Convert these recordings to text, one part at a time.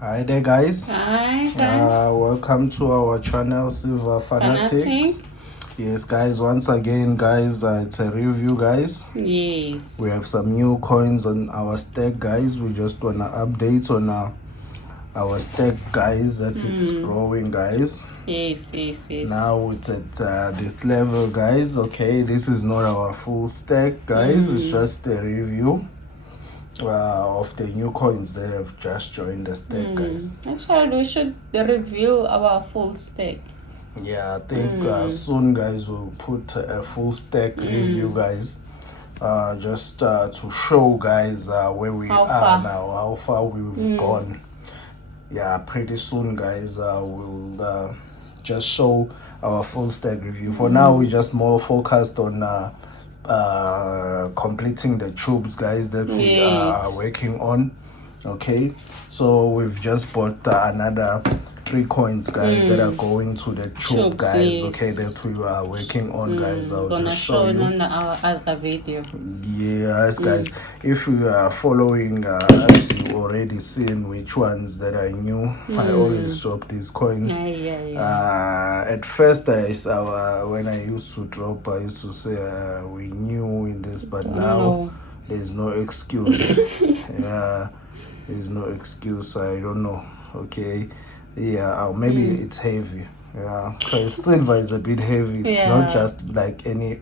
Hi there, guys. Hi guys. Welcome to our channel, Silver Fanatics. Yes, guys. Once again, guys, it's a review, guys. Yes. We have some new coins on our stack, guys. We just wanna update on our stack, guys. It's growing, guys. Yes. Now it's at this level, guys. Okay, this is not our full stack, guys. It's just a review of the new coins that have just joined the stack, guys. Actually, we should review our full stack. Yeah, I think soon, guys, we'll put a full stack review, guys. Just to show guys where we How are far? now, how far we've gone. Yeah, pretty soon, guys, we'll just show our full stack review. For now, we're just more focused on completing the tubes, guys, that we are working on. Okay, so we've just bought another 3 coins, guys, that are going to the tube, guys. Okay, that we are working on, guys. I'll Gonna just show you on our other video. Yes, guys, if you are following us, you already seen which ones that are new. I always drop these coins. At first, when I used to drop, I used to say we new in this, but now there's no excuse. Yeah, there's no excuse. I don't know. Okay, yeah, maybe it's heavy. Yeah, because silver is a bit heavy. It's not just like any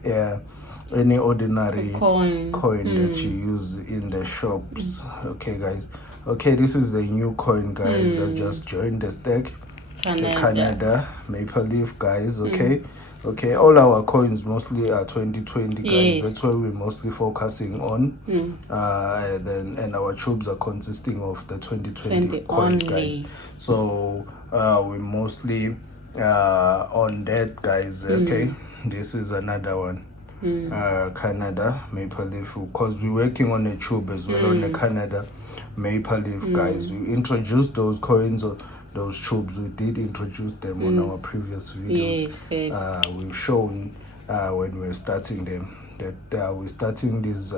ordinary coin that you use in the shops. Okay, guys. Okay, this is the new coin, guys, that just joined the stack. The Canada Maple Leaf, guys. Okay, all our coins mostly are 2020, guys. That's where we're mostly focusing on. And our tubes are consisting of the 2020 coins, guys. So we mostly on that, guys. Okay, this is another one. Canada Maple Leaf, because we're working on a tube as well on the Canada Maple Leaf, guys. We introduced those coins or those tubes. We did introduce them on our previous videos. We've shown when we're starting them that we're starting these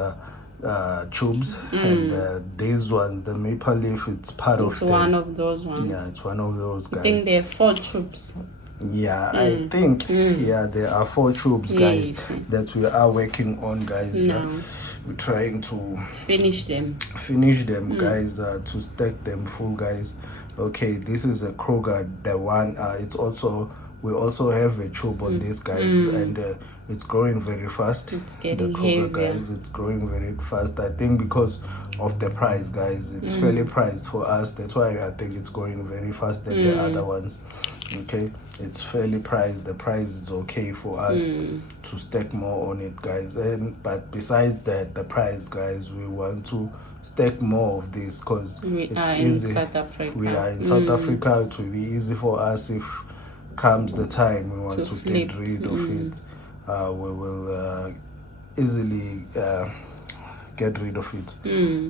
tubes, and these ones, the Maple Leaf, it's part of them. One of those ones. Yeah, it's one of those, guys. I think there are 4 tubes. Yeah, I think there are 4 tubes, guys, that we are working on, guys. We're trying to finish them, guys, to stack them full, guys. Okay, this is a Kroger, the one. We also have a tube on this, guys, and it's growing very fast. It's getting the Kroger, heavier. guys, it's growing very fast. I think because of the price, guys, it's fairly priced for us. That's why I think it's going very fast than the other ones. Okay, it's fairly priced. The price is okay for us to stack more on it, guys. But besides that, the price, guys, we want to stack more of this because it's easy. We are in South Africa. It will be easy for us if comes the time we want to get rid of it. We will easily get rid of it.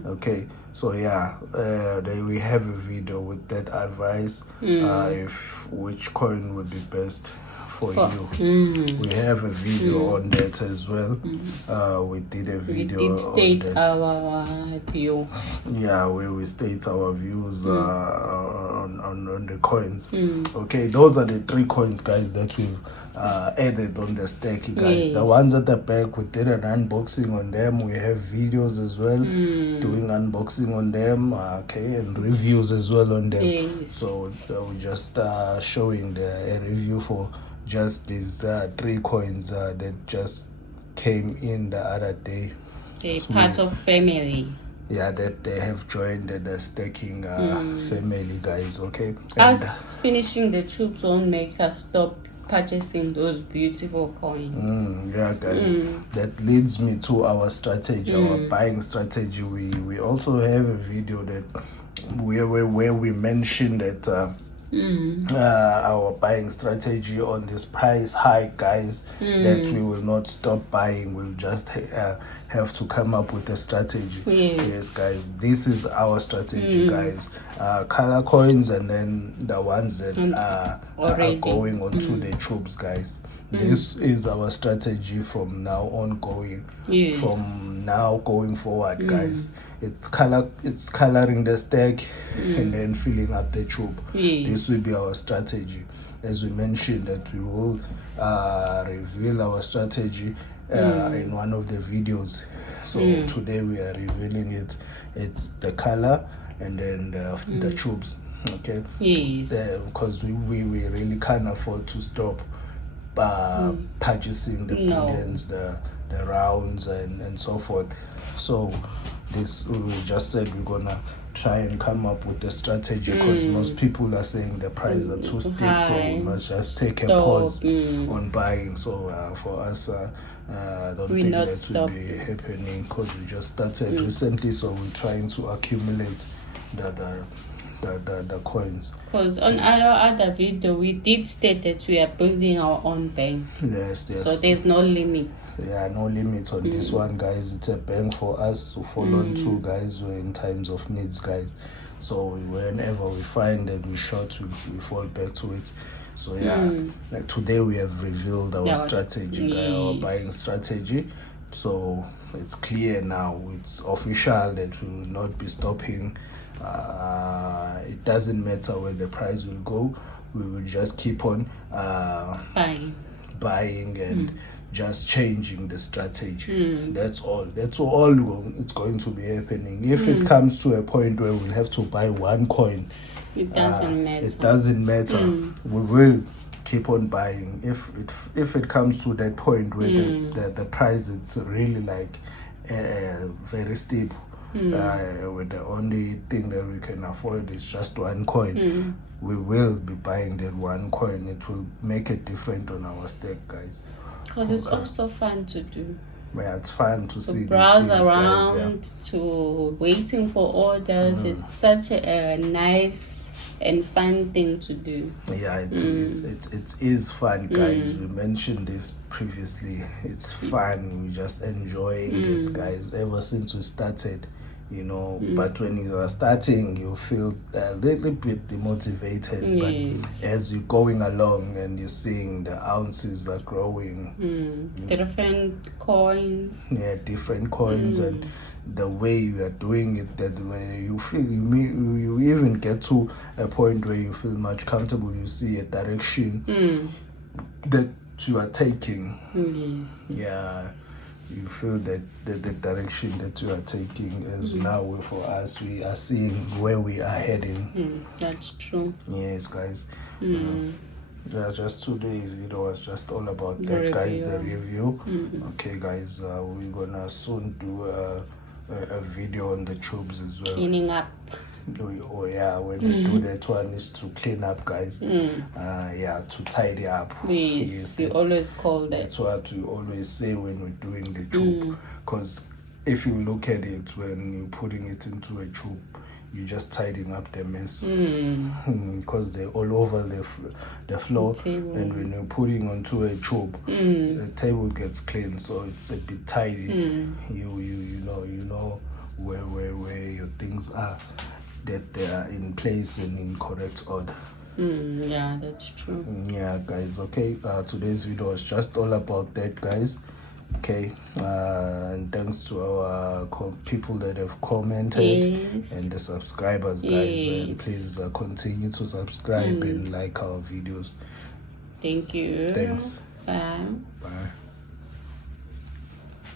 Okay, so yeah, we have a video with that advice, if which coin would be best for you. We have a video on that as well. We did a video. We did state our view. Yeah, we state our views on the coins. Okay, those are the 3 coins, guys, that we've added on the stack, guys. The ones at the back, we did an unboxing on them. We have videos as well doing unboxing on them, okay, and reviews as well on them. So we're just showing a review for just these 3 coins that just came in the other day. Part of family. Yeah, that they have joined the staking family, guys. Okay, Us finishing the tubes won't make us stop purchasing those beautiful coins. Yeah, guys, that leads me to our strategy, our buying strategy. We also have a video that where we mentioned that our buying strategy on this price hike, guys, that we will not stop buying. We'll just have to come up with a strategy. Yes, guys, this is our strategy, guys. Color coins, and then the ones that are going onto the tubes, guys. This is our strategy from now on going. From now going forward, guys. It's coloring the stack and then filling up the tube. This will be our strategy. As we mentioned, that we will reveal our strategy in one of the videos. So today we are revealing it. It's the color and then the tubes. Okay. Because we really can't afford to stop purchasing the bullions, the rounds, and so forth. So this, we just said we're gonna try and come up with a strategy, because most people are saying the prices are too steep, so we must just take a pause on buying. So for us, I don't think that will be happening, because we just started recently, so we're trying to accumulate the coins. Because on our other video we did state that we are building our own bank. Yes. So there's no limits. No limits on this one, guys. It's a bank for us to fall on to, guys, in times of needs, guys. So whenever we find that we're short, we fall back to it. So like today we have revealed our strategy, our buying strategy. So it's clear now, it's official that we will not be stopping. It doesn't matter where the price will go, we will just keep on buying and just changing the strategy. That's all it's going to be happening. If it comes to a point where we'll have to buy one coin, it doesn't matter. We will keep on buying. If it comes to that point where the price is really like very steep, with the only thing that we can afford is just one coin, we will be buying that one coin. It will make it different on our stack, guys. Because it's also fun to do. Yeah, it's fun to see browse these things, around, guys, to waiting for orders. It's such a nice and fun thing to do. It is fun, guys. We mentioned this previously. It's fun. We just enjoying it, guys, ever since we started, but when you are starting, you feel a little bit demotivated. But as you're going along and you're seeing the ounces are growing, different coins, and the way you are doing it, that when you feel you even get to a point where you feel much comfortable, you see a direction that you are taking. You feel that the direction that you are taking is now, for us, we are seeing where we are heading. That's true. Yes, guys. Just today's video was just all about that, guys, the review. Okay, guys, we're gonna soon do a video on the tubes as well. Cleaning up. When we do that one, is to clean up, guys. To tidy up. Yes, we always call that. That's what we always say when we're doing the tube. Because if you look at it, when you're putting it into a tube, you're just tidying up the mess. Because they're all over the floor. And when you're putting onto a tube, the table gets clean, so it's a bit tidy. You know where your things are, that they are in place and in correct order. Yeah, that's true. Yeah, guys. Okay, today's video was just all about that, guys. Okay, and thanks to our people that have commented and the subscribers, guys. And please continue to subscribe and like our videos. Thank you. Thanks. Bye. Bye.